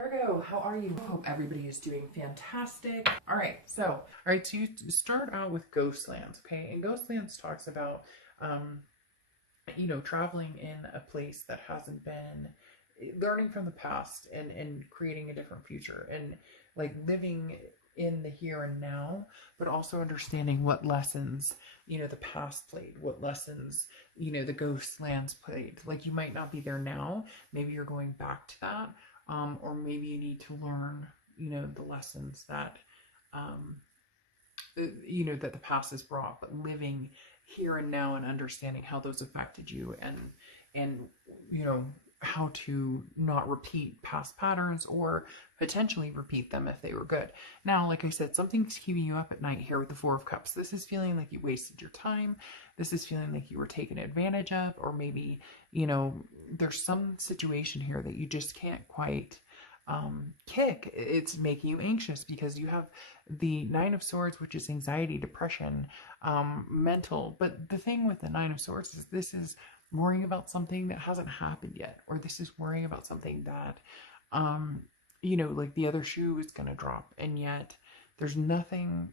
Virgo, how are you? Hope everybody is doing fantastic. All right, so you start out with Ghostlands, okay? And Ghostlands talks about, traveling in a place that hasn't been, learning from the past and creating a different future, and like living in the here and now, but also understanding what lessons, the past played, what lessons, the Ghostlands played. Like you might not be there now, maybe you're going back to that, or maybe you need to learn, the lessons that, that the past has brought, but living here and now and understanding how those affected you, and, how to not repeat past patterns or potentially repeat them if they were good. Now, like I said, something's keeping you up at night here with the Four of Cups. This is feeling like you wasted your time. This is feeling like you were taken advantage of, or maybe, there's some situation here that you just can't quite kick. It's making you anxious because you have the Nine of Swords, which is anxiety, depression, mental. But the thing with the Nine of Swords is this is worrying about something that hasn't happened yet, or this is worrying about something that, like the other shoe is going to drop, and yet there's nothing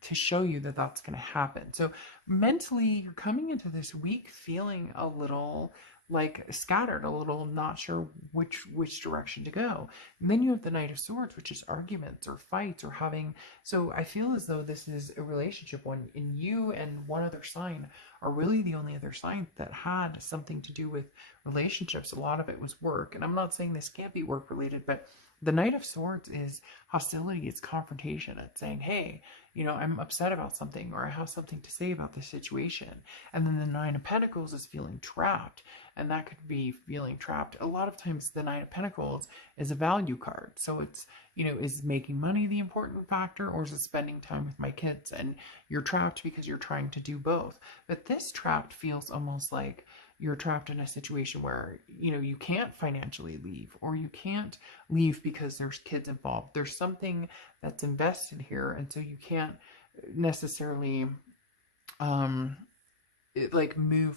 to show you that that's going to happen. So mentally, you're coming into this week feeling a little like scattered, a little not sure which direction to go. And then you have the Knight of Swords, which is arguments or fights or having. So I feel as though this is a relationship when in you and one other sign are really the only other sign that had something to do with relationships. A lot of it was work, and I'm not saying this can't be work related, but the Knight of Swords is hostility, it's confrontation, it's saying, hey, I'm upset about something, or I have something to say about this situation. And then the Nine of Pentacles is feeling trapped, and that could be feeling trapped. A lot of times the Nine of Pentacles is a value card. So it's, is making money the important factor, or is it spending time with my kids? And you're trapped because you're trying to do both. But this trapped feels almost like you're trapped in a situation where, you can't financially leave, or you can't leave because there's kids involved. There's something that's invested here, and so you can't necessarily move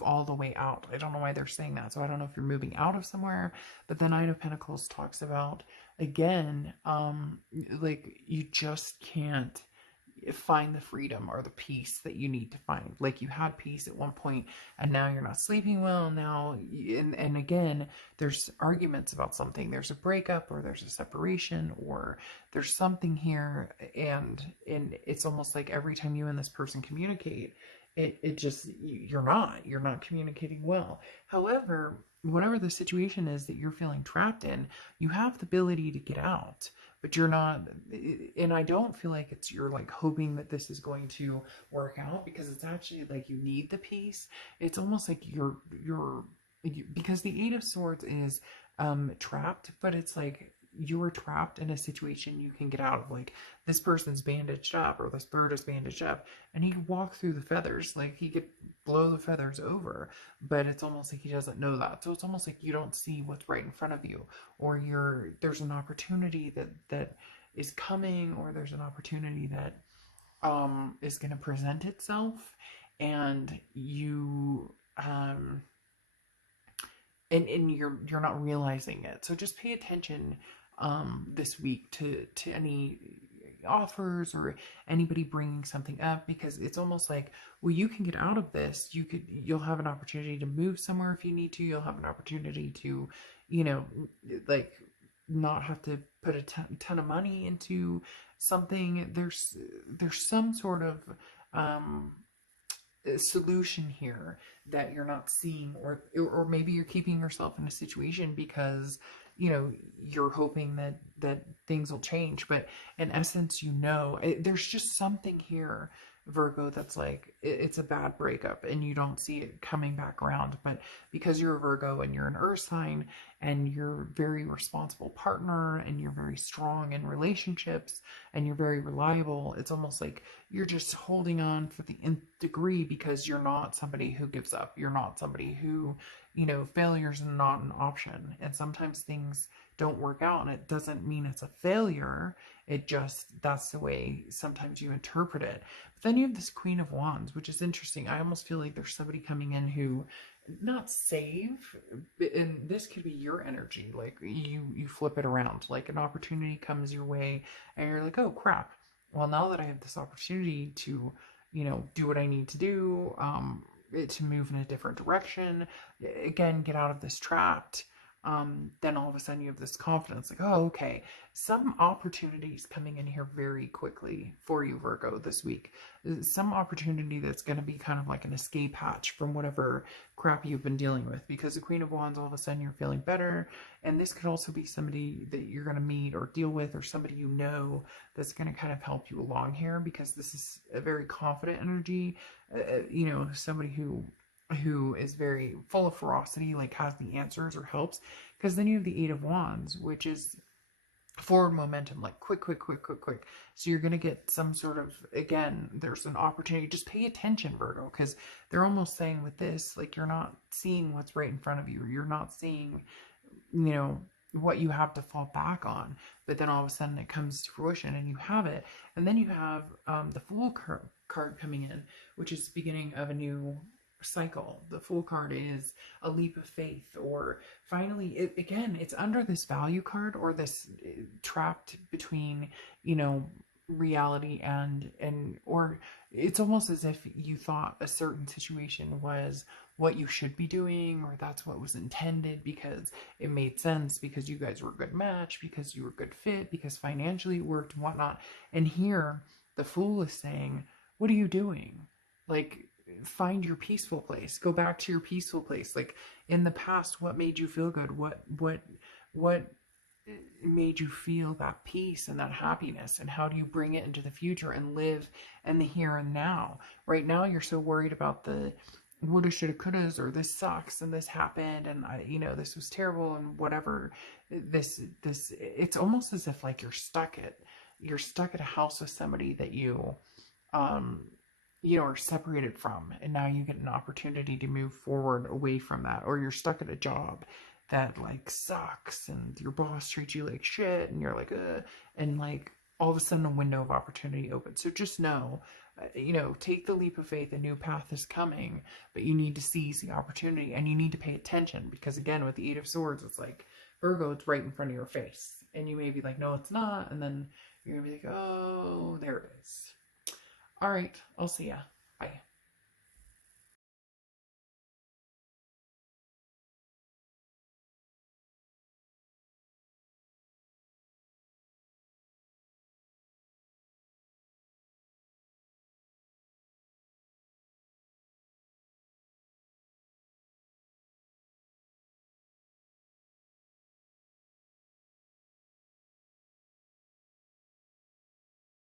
all the way out. I don't know why they're saying that. So I don't know if you're moving out of somewhere, but the Nine of Pentacles talks about, again, you just can't find the freedom or the peace that you need to find. Like you had peace at one point, and now you're not sleeping well now, and again, there's arguments about something. There's a breakup, or there's a separation, or there's something here, and it's almost like every time you and this person communicate, it just, you're not communicating well. However, whatever the situation is that you're feeling trapped in, you have the ability to get out, but you're not, and I don't feel like you're like hoping that this is going to work out, because it's actually like you need the peace. It's almost like because the Eight of Swords is trapped, but it's like you were trapped in a situation you can get out of. Like this person's bandaged up, or this bird is bandaged up, and he could walk through the feathers, like he could blow the feathers over, but it's almost like he doesn't know that. So it's almost like you don't see what's right in front of you, or there's an opportunity that is coming, or there's an opportunity that is going to present itself, and you and you're not realizing it. So just pay attention this week to any offers or anybody bringing something up, because it's almost like, well, you can get out of this. You'll have an opportunity to move somewhere if you need to. You'll have an opportunity to, not have to put a ton of money into something. There's some sort of solution here that you're not seeing, or maybe you're keeping yourself in a situation because you're hoping that things will change, but in essence, there's just something here, Virgo, that's like it's a bad breakup and you don't see it coming back around. But because you're a Virgo and you're an earth sign and you're a very responsible partner and you're very strong in relationships and you're very reliable, it's almost like you're just holding on for the nth degree, because you're not somebody who gives up. You're not somebody who, failure's not an option. And sometimes things don't work out, and it doesn't mean it's a failure. That's the way sometimes you interpret it. But then you have this Queen of Wands, which is interesting. I almost feel like there's somebody coming in who not save, and this could be your energy. Like you flip it around. Like an opportunity comes your way, and you're like, oh crap. Well, now that I have this opportunity to, do what I need to do, to move in a different direction, again, get out of this trapped. Then all of a sudden you have this confidence, like, oh, okay, some opportunities coming in here very quickly for you, Virgo, this week. Some opportunity that's going to be kind of like an escape hatch from whatever crap you've been dealing with, because the Queen of Wands, all of a sudden you're feeling better. And this could also be somebody that you're going to meet or deal with, or somebody that's going to kind of help you along here, because this is a very confident energy. Somebody who is very full of ferocity, like has the answers or helps. Because then you have the Eight of Wands, which is forward momentum, like quick. So you're going to get some sort of, again, there's an opportunity. Just pay attention, Virgo, because they're almost saying with this, like, you're not seeing what's right in front of you. You're not seeing, what you have to fall back on. But then all of a sudden it comes to fruition and you have it. And then you have the Fool card coming in, which is the beginning of a new cycle. The Fool card is a leap of faith, or finally, it's under this Value card, or this trapped between, reality or it's almost as if you thought a certain situation was what you should be doing, or that's what was intended because it made sense, because you guys were a good match, because you were a good fit, because financially it worked and whatnot. And here the Fool is saying, what are you doing? Like, find your peaceful place. Go back to your peaceful place. Like, in the past, what made you feel good? What made you feel that peace and that happiness? And how do you bring it into the future and live in the here and now? Right now, you're so worried about the woulda, shoulda, couldas, or this sucks and this happened and this was terrible and whatever. It's almost as if like you're stuck at a house with somebody that you are separated from, and now you get an opportunity to move forward away from that. Or you're stuck at a job that like sucks and your boss treats you like shit and you're like, and like all of a sudden a window of opportunity opens. So just know, take the leap of faith. A new path is coming, but you need to seize the opportunity and you need to pay attention, because again, with the Eight of Swords, it's like, Virgo, it's right in front of your face, and you may be like, no, it's not. And then you're gonna be like, oh, there it is. All right, I'll see ya. Bye.